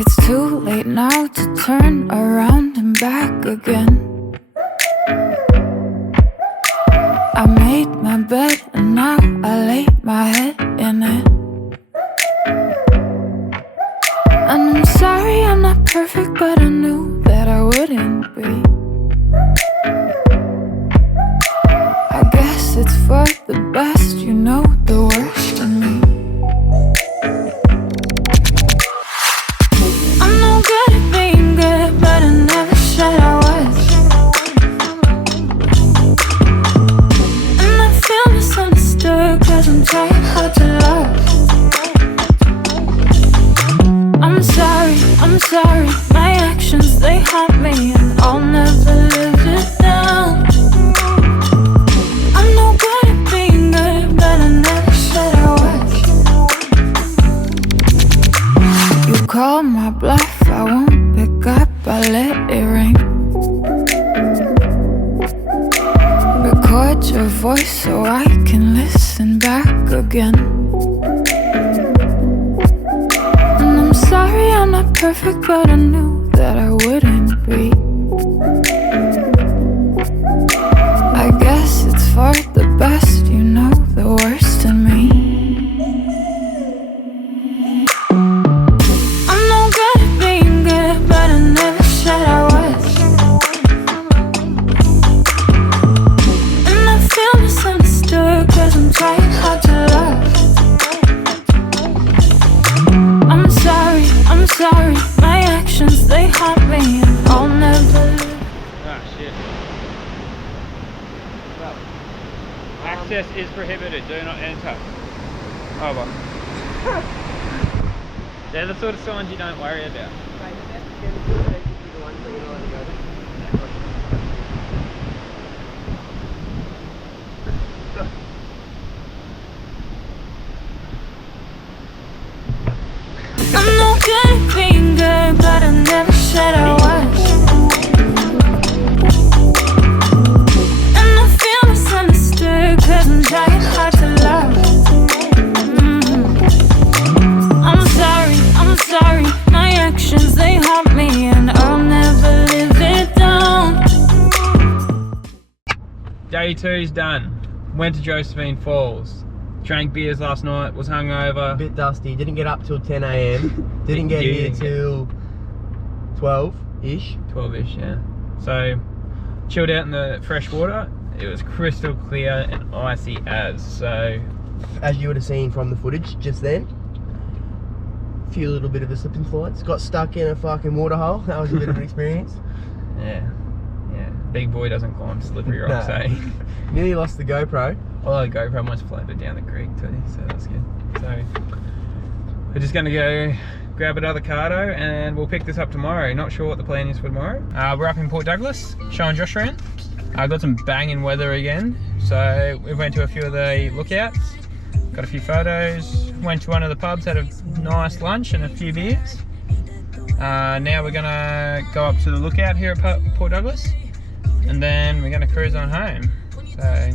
It's too late now to turn around and back again. I made my bed and now I lay my head in it. And I'm sorry I'm not perfect, but I knew that I wouldn't be. I guess it's for the best, you know the worst in me. I'm no good at being good, but I never said I was. And I feel misunderstood, cause I'm trying hard to love. I'm sorry, my actions, they haunt me, and I'll never live it down. I'm no good at being good, but I never said I was. You call my bluff, I won't pick up, I let it ring. Record your voice so I can listen back again. Sorry, I'm not perfect, but I knew that I wouldn't be. I guess it's for the best, you know the worst in me. I'm no good at being good, but I never said I was. And I feel misunderstood, cause I'm trying hard to love. I'm sorry, my actions, they haunt me, and I'll never. Ah, shit. Well, access is prohibited, do not enter. Over. They're the sort of signs you don't worry about. I'm no good at being good, but I never said I was. And I feel misunderstood, cause I'm trying hard to love. I'm sorry, my actions, they haunt me, and I'll never live it down. Day 2's done. Went to Josephine Falls. Drank beers last night, was hungover. A bit dusty, didn't get up till 10 AM. Didn't get here till 12-ish. 12-ish, yeah. So, chilled out in the fresh water. It was crystal clear and icy as. So, as you would have seen from the footage just then, a few little bit of a slip and slides. Got stuck in a fucking water hole. That was a bit of an experience. yeah. Big boy doesn't climb slippery rocks, No. eh? Nearly lost the GoPro. Although the GoPro almost floated down the creek too, so that's good. So we're just gonna go grab another cardo and we'll pick this up tomorrow. Not sure what the plan is for tomorrow. We're up in Port Douglas, showing Josh around. Got some banging weather again, so we went to a few of the lookouts, got a few photos, went to one of the pubs, had a nice lunch and a few beers. Now we're gonna go up to the lookout here at Port Douglas, and then we're gonna cruise on home. So